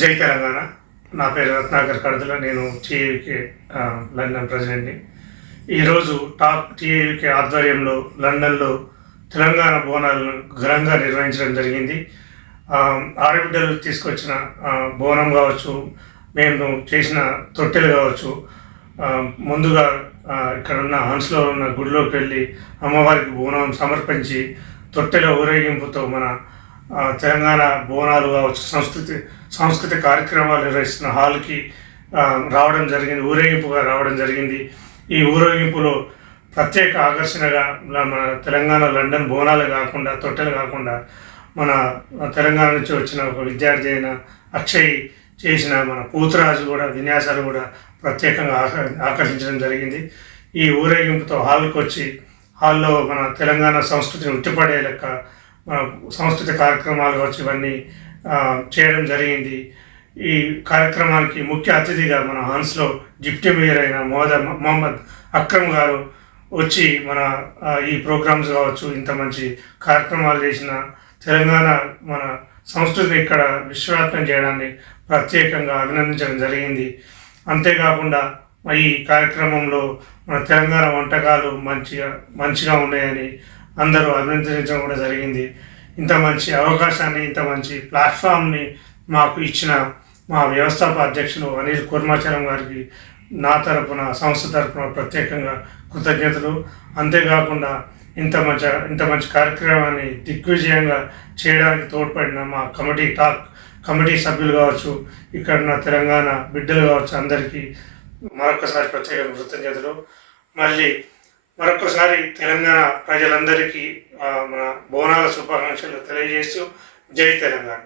జై తెలంగాణ. నా పేరు రత్నాకర్ కడదల. నేను టీఏయూకే లండన్ ప్రెసిడెంట్ని. ఈరోజు టాప్ టీఏయూకే ఆధ్వర్యంలో లండన్లో తెలంగాణ బోనాలను ఘనంగా నిర్వహించడం జరిగింది. ఆడబిడ్డలు తీసుకొచ్చిన బోనం కావచ్చు, మేము చేసిన తొట్టెలు కావచ్చు. ముందుగా ఇక్కడ ఉన్న హన్స్లో ఉన్న గుడిలోకి వెళ్ళి అమ్మవారికి బోనం సమర్పించి తొట్టెల ఊరేగింపుతో మన తెలంగాణ బోనాలు కావచ్చు, సాంస్కృతిక కార్యక్రమాలు నిర్వహిస్తున్న హాల్కి రావడం జరిగింది, ఊరేగింపుగా రావడం జరిగింది. ఈ ఊరేగింపులో ప్రత్యేక ఆకర్షణగా మన తెలంగాణ లండన్ బోనాలు కాకుండా, తొట్టెలు కాకుండా మన తెలంగాణ నుంచి వచ్చిన ఒక విద్యార్థి అయిన అక్షయ్ చేసిన మన పూతరాజు కూడా విన్యాసాలు కూడా ప్రత్యేకంగా ఆకర్షించడం జరిగింది. ఈ ఊరేగింపుతో హాల్కి వచ్చి హాల్లో మన తెలంగాణ సంస్కృతిని ఉట్టిపడే లెక్క మన సంస్కృతి కార్యక్రమాలు వచ్చి ఇవన్నీ చేయడం జరిగింది. ఈ కార్యక్రమానికి ముఖ్య అతిథిగా మన హన్స్లో డిప్యూటీ మేయర్ అయిన మొహమ్మద్ అక్రమ్ గారు వచ్చి మన ఈ ప్రోగ్రామ్స్ కావచ్చు, ఇంత మంచి కార్యక్రమాలు చేసిన తెలంగాణ మన సంస్కృతిని ఇక్కడ విశ్వవ్యాప్తం చేయడాన్ని ప్రత్యేకంగా అభినందించడం జరిగింది. అంతేకాకుండా ఈ కార్యక్రమంలో మన తెలంగాణ వంటకాలు మంచిగా ఉన్నాయని అందరూ అభినందించడం కూడా జరిగింది. ఇంత మంచి అవకాశాన్ని, ఇంత మంచి ప్లాట్ఫామ్ని మాకు ఇచ్చిన మా వ్యవస్థాపక అధ్యక్షులు అనిల్ కుర్మాచలం గారికి నా తరపున, సంస్థ తరపున ప్రత్యేకంగా కృతజ్ఞతలు. అంతేకాకుండా ఇంత మంచి కార్యక్రమాన్ని దిగ్విజయంగా చేయడానికి తోడ్పడిన మా కమిటీ సభ్యులు కావచ్చు, ఇక్కడ ఉన్న తెలంగాణ బిడ్డలు కావచ్చు, అందరికీ మరొకసారి ప్రత్యేక కృతజ్ఞతలు. మరొకసారి తెలంగాణ ప్రజలందరికీ మన బోనాల శుభాకాంక్షలు తెలియజేస్తూ జై తెలంగాణ.